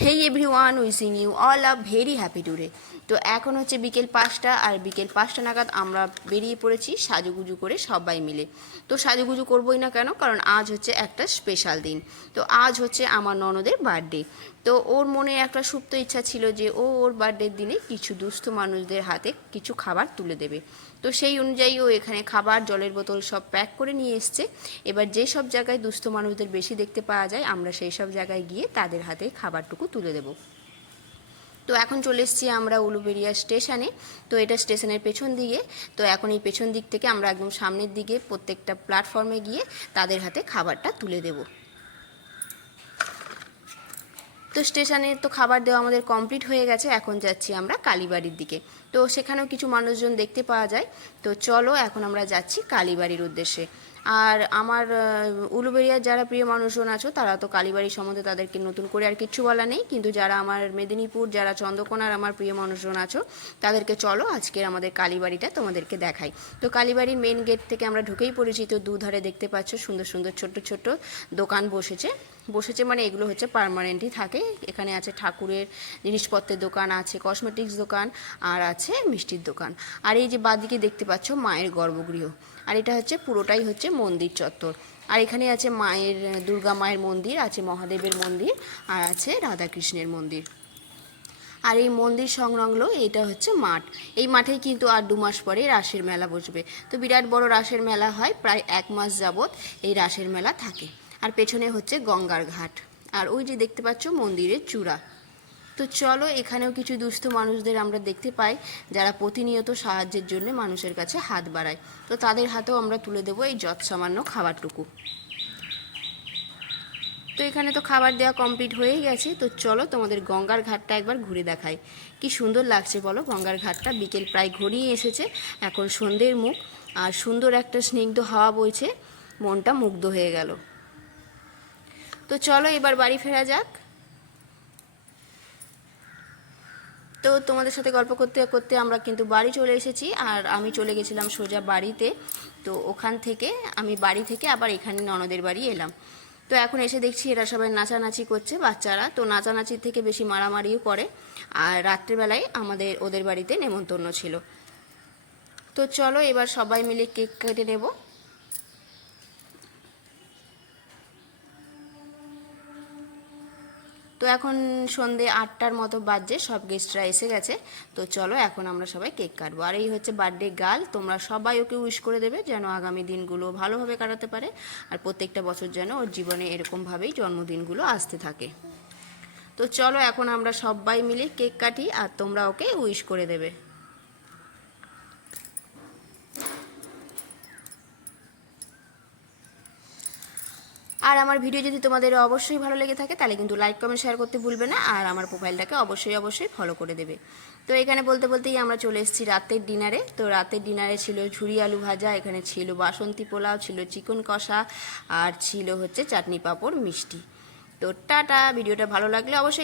Hey everyone wishing you all a very happy today তো এখন হচ্ছে বিকেল পাঁচটা আর বিকেল পাঁচটা নাগাদ আমরা বেরিয়ে পড়েছি সাজুগুজু করে সবাই মিলে। তো সাজুগুজু করবোই না কেন? কারণ আজ হচ্ছে একটা স্পেশাল দিন। তো আজ হচ্ছে আমার ননদের বার্থডে তো ওর মনে একটা সুপ্ত ইচ্ছা ছিল যে ও ওর বার্থডের দিনে কিছু দুস্থ মানুষদের হাতে কিছু খাবার তুলে দেবে। তো সেই অনুযায়ী ও এখানে খাবার, জলের বোতল সব প্যাক করে নিয়ে এসছে। এবার যে সব জায়গায় দুস্থ মানুষদের বেশি দেখতে পাওয়া যায়, আমরা সেই সব জায়গায় গিয়ে তাদের হাতে খাবারটুকু তুলে দেবো। তো এখন চলে এসেছি আমরা উলুবেরিয়া স্টেশনে। তো এটা স্টেশনের পেছন দিকে। তো এখন এই পেছন দিক থেকে আমরা একদম সামনের দিকে প্রত্যেকটা প্ল্যাটফর্মে গিয়ে তাদের হাতে খাবারটা তুলে দেবো। তো স্টেশনে তো খাবার দেওয়া আমাদের কমপ্লিট হয়ে গেছে। এখন যাচ্ছি আমরা কালীবাড়ির দিকে। তো সেখানেও কিছু মানুষজন দেখতে পাওয়া যায়। তো চলো এখন আমরা যাচ্ছি কালীবাড়ির উদ্দেশ্যে। আর আমার আহ, উলুবেড়িয়ার যারা প্রিয় মানুষজন আছো তারা তো কালীবাড়ি সম্বন্ধে তাদেরকে নতুন করে আর কিচ্ছু বলা নেই। কিন্তু যারা আমার মেদিনীপুর যারা চন্দ্রকোনার আমার প্রিয় মানুষজন আছো তাদেরকে চলো আজকের আমাদের কালীবাড়িটা তোমাদেরকে দেখাই। তো কালীবাড়ির মেন গেট থেকে আমরা ঢুকেই পরিচিত দুধারে দেখতে পাচ্ছ সুন্দর সুন্দর ছোট্ট ছোট্ট দোকান বসেছে। বসেছে মানে এগুলো হচ্ছে পার্মানেন্টই থাকে। এখানে আছে ঠাকুরের জিনিসপত্রের দোকান আছে কসমেটিক্স দোকান আর আছে মিষ্টির দোকান। আর এই যে বাদিকে দেখতে পাচ্ছ মায়ের গর্ভগৃহ। আর এটা হচ্ছে পুরোটাই হচ্ছে মন্দির চত্বর। আর এখানে আছে মায়ের, দুর্গা মায়ের মন্দির, আছে মহাদেবের মন্দির, আর আছে রাধাকৃষ্ণের মন্দির। আর এই মন্দির সংলগ্ন এটা হচ্ছে মাঠ। এই মাঠেই কিন্তু আর দু মাস পরে রাসের মেলা বসবে। তো বিরাট বড় রাসের মেলা হয়, প্রায় এক মাস যাবৎ এই রাসের মেলা থাকে। আর পেছনে হচ্ছে গঙ্গার ঘাট। আর ওই যে দেখতে পাচ্ছ মন্দিরের চূড়া। তো চলো, এখানেও কিছু দুস্থ মানুষদের আমরা দেখতে পাই, যারা প্রতিনিয়ত সাহায্যের জন্য মানুষের কাছে হাত বাড়ায়। তো তাদের হাতেও আমরা তুলে দেবো এই যৎসামান্য খাবারটুকু। তো এখানে তো খাবার দেওয়া কমপ্লিট হয়েই গেছে। তো চলো, তোমাদের গঙ্গার ঘাটটা একবার ঘুরে দেখাই। কি সুন্দর লাগছে বলো, গঙ্গার ঘাটটা। বিকেল প্রায় ঘড়িয়ে এসেছে, এখন সন্ধ্যের মুখ। আর সুন্দর একটা স্নিগ্ধ হাওয়া বইছে, মনটা মুগ্ধ হয়ে গেল। তো চলো, এবার বাড়ি ফেরা যাক। তো তোমাদের সাথে গল্প করতে করতে আমরা কিন্তু বাড়ি চলে এসেছি, আর আমি চলে গেছিলাম সোজা বাড়িতে। তো ওখান থেকে, আমি বাড়ি থেকে আবার এখানে ননদের বাড়ি এলাম। তো এখন এসে দেখছি এরা সবাই নাচানাচি করছে, বাচ্চারা। তো নাচানাচির থেকে বেশি মারামারিও করে। আর রাত্রিবেলায় আমাদের ওদের বাড়িতে নেমন্তন্ন ছিল। তো চলো এবার সবাই মিলে কেক কেটে নেব। তো এখন সন্ধে আটটার মতো বাজে সব গেস্টরা এসে গেছে। তো চলো এখন আমরা সবাই কেক কাটবো। আর এই হচ্ছে বার্থডে গার্ল তোমরা সবাই ওকে উইশ করে দেবে যেন আগামী দিনগুলো ভালোভাবে কাটাতে পারে। আর প্রত্যেকটা বছর যেন ওর জীবনে এরকমভাবেই জন্মদিনগুলো আসতে থাকে। তো চলো এখন আমরা সবাই মিলে কেক কাটি, আর তোমরা ওকে উইশ করে দেবে। আর আমার ভিডিও যদি তোমাদের অবশ্যই ভালো লেগে থাকে, তাহলে কিন্তু লাইক কমেন্ট শেয়ার করতে ভুলবে না। আর আমার প্রোফাইলটাকে অবশ্যই অবশ্যই ফলো করে দেবে। তো এখানে বলতে বলতেই আমরা চলে এসেছি রাতের ডিনারে তো রাতের ডিনারে ছিল ঝুড়ি আলু ভাজা, এখানে ছিল বাসন্তী পোলাও, ছিল চিকন কষা, আর ছিল হচ্ছে চাটনি পাঁপড় মিষ্টি। তো টাটা, ভিডিওটা ভালো লাগলে অবশ্যই